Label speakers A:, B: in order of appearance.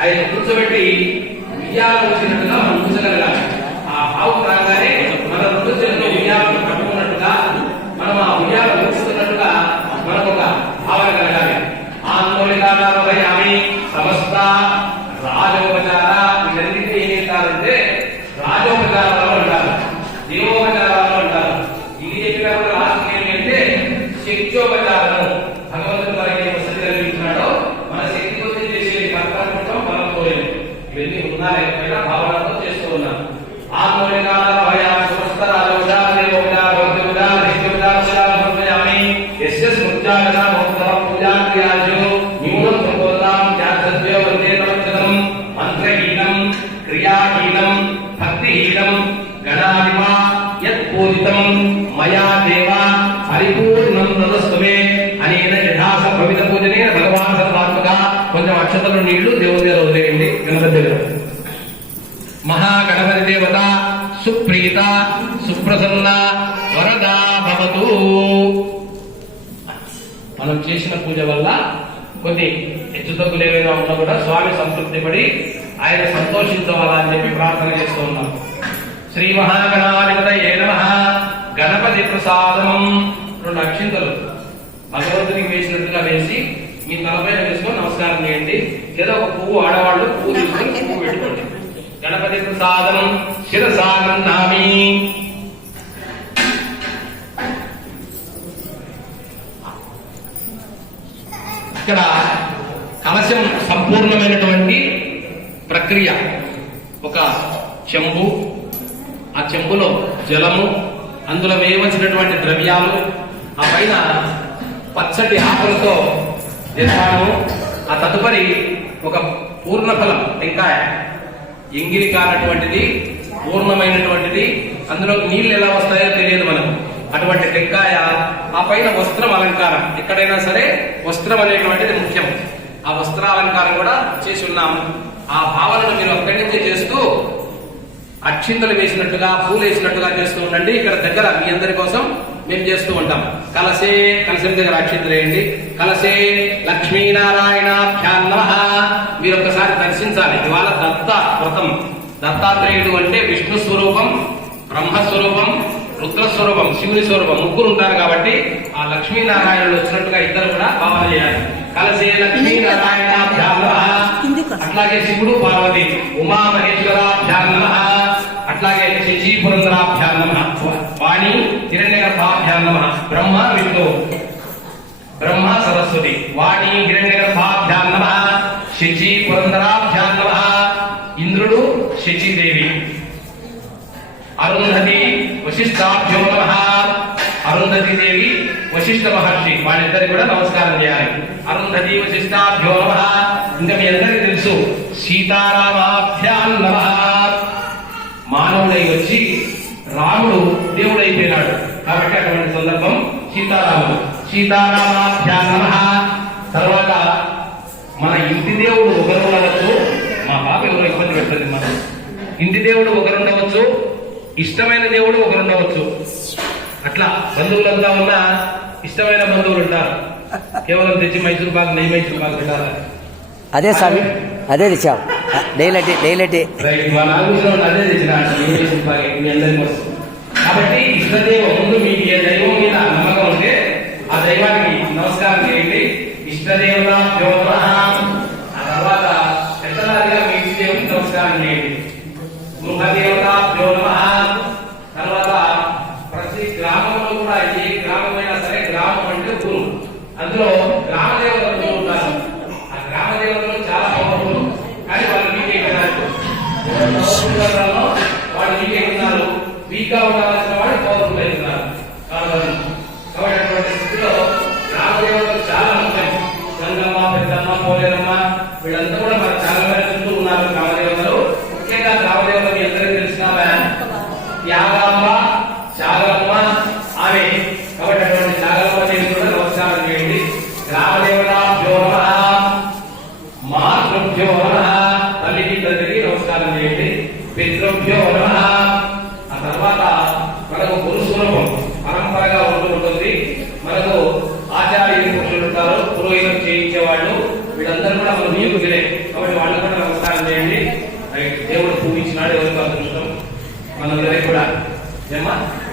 A: ఆయన కూర్చోబెట్టి విజయాలు వచ్చినట్టుగా మనం ఉంచగలగాలి ఆ ఆవు రాగానే త్యాగద్వయ వందే నమస్కరం మంత్రహీనం క్రియాహీనం భక్తిహీనం గణాధిపా యత్ పూజితం మయా దేవ పరిపూర్ణం తదస్తమే అనేన యథాస భవిత పూజనే భగవాన్ సర్వాత్మక కొంచెం అక్షతలు నీళ్ళు దేవుడి దగ్గర మహాగణపతి దేవత సుప్రీత సుప్రసన్న వరదా భవతు. మనం చేసిన పూజ వల్ల కొన్ని హెచ్చుతగ్గులు ఏవైనా ఉన్నా కూడా స్వామి సంతృప్తి పడి ఆయన సంతోషించవాలని చెప్పి ప్రార్థన చేస్తూ ఉన్నాం. శ్రీ మహాగణాధిపత ఏ నమ. గణపతి ప్రసాదం రెండు అక్షింతలు. భగవంతునికి వేసినట్టుగా వేసి మీ తలపైన వేసుకొని నమస్కారం చేయండి. లేదా ఒక పువ్వు ఆడవాళ్ళు పువ్వు తీసుకొని పువ్వు పెట్టుకోండి. గణపతి ప్రసాదం శిరసాగంధామి ఇక్కడ కలశం సంపూర్ణమైనటువంటి ప్రక్రియ. ఒక చెంబు. ఆ చెంబులో జలము అందులో వేయవలసినటువంటి ద్రవ్యాలు ఆ పైన పచ్చటి ఆకులతో నిర్మాణము ఆ తదుపరి ఒక పూర్ణఫలం టెంకాయ. ఎంగిలి కానటువంటిది పూర్ణమైనటువంటిది. అందులో నీళ్ళు ఎలా వస్తాయో తెలియదు మనకు. అటువంటి టెంకాయ ఆ పైన వస్త్రం అలంకారం. ఎక్కడైనా సరే వస్త్రం అనేటువంటిది ముఖ్యం. ఆ వస్త్రాలంకారం కూడా చేసి ఉన్నాము. ఆ భావనను మీరు అక్కడి నుంచే చేస్తూ అక్షింతలు వేసినట్టుగా పూలు వేసినట్టుగా చేస్తూ ఉండండి. ఇక్కడ దగ్గర మీ అందరి కోసం మేము చేస్తూ ఉంటాం. కలసే కలసం దగ్గర అక్షింతలు వేయండి కలసే లక్ష్మీనారాయణ మీరు ఒక్కసారి దర్శించాలి. ఇవాళ దత్త వ్రతం. దత్తాత్రేయుడు అంటే విష్ణు స్వరూపం బ్రహ్మ స్వరూపం రుద్ర స్వరూపం శివుని స్వరూపం. ముగ్గురు ఉంటారు కాబట్టి ఆ లక్ష్మీనారాయణుడు వచ్చినట్టుగా ఇద్దరు కూడా భావన చేయాలి. కలసే లక్ష్మీనారాయణ అట్లాగే శివుడు పార్వతి ఉమా మహేశ్వరాభ్యాం నమ. అట్లాగే శశి వాణి హిరణ్యగర్భాభ్యాం నమ. బ్రహ్మ విష్ణు. బ్రహ్మ సరస్వతి. వాణి హిరణ్యగర్భాభ్యాం నమ. శచి పురంధరాభ్యాం నమ. ఇంద్రుడు శచిదేవి. అరుంధతి వశిష్టాభ్యో నమ. అరుంధతి దేవి వశిష్ఠ మహర్షి. వాళ్ళిద్దరికి కూడా నమస్కారం చేయాలి. అరుంధతి వశిష్టాభ్యో నమ. ఇంకా మీ అందరికీ తెలుసు. సీతారామాభ్యాం నమ. రాముడు దేవుడైపోయినాడు. కాబట్టి అటువంటి సందర్భం సీతారాముడు. సీతారామాభ్యాం నమ తర్వాత మన ఇంటి దేవుడు ఒకరు ఉండవచ్చు. మా బాబు ఎవరు ఇబ్బంది పెట్టండి మనం ఇంటి దేవుడు ఒకరు ఉండవచ్చు. ఇష్టమైన దేవుడు ఒకరు ఉండవచ్చు. అట్లా బంధువులంతా ఉన్నా ఇష్టమైన బంధువులు ఉంటారు. కేవలం తెచ్చి మైసూరు పాకు నెయ్యి మైసూరు పాకు పెట్టారు
B: అదే స్వామి అదే తెచ్చాం. డైలీ డైలీ
A: అదే తెచ్చిన. కాబట్టి ఇష్టదేవం ముందు మీకు ఏ దైవం మీద నమ్మకం ఉంటే ఆ దైవానికి నమస్కారం చేయండి. ఇష్టదేవత జ్యోత ఆ తర్వాత పెద్దలాదిగా మీ ఇంటి దేవునికి నమస్కారం చేయండి. వీళ్ళంతా కూడా మనకు చాలా మంది చుట్టూ ఉన్నారు గ్రామ ముఖ్యంగా గ్రామ ఎందరూ మీ అందరికీ తెలిసినావా యాగమ్మ శాగమ్మ ఆమె. కాబట్టి అటువంటి శాగమ్మ దేవి కూడా నమస్కారం చేయండి. గ్రామ మాతృభ్యో నమః. తల్లికి తండ్రికి నమస్కారం చేయండి. పితృభ్యో నమ. కూడా మన మీకు వినే కాబట్టి వాళ్ళు కూడా నమస్కారం చేయండి. దేవుడు పూజించినాడు ఎవరికి అదృష్టం మనందరికీ కూడా. ఏమా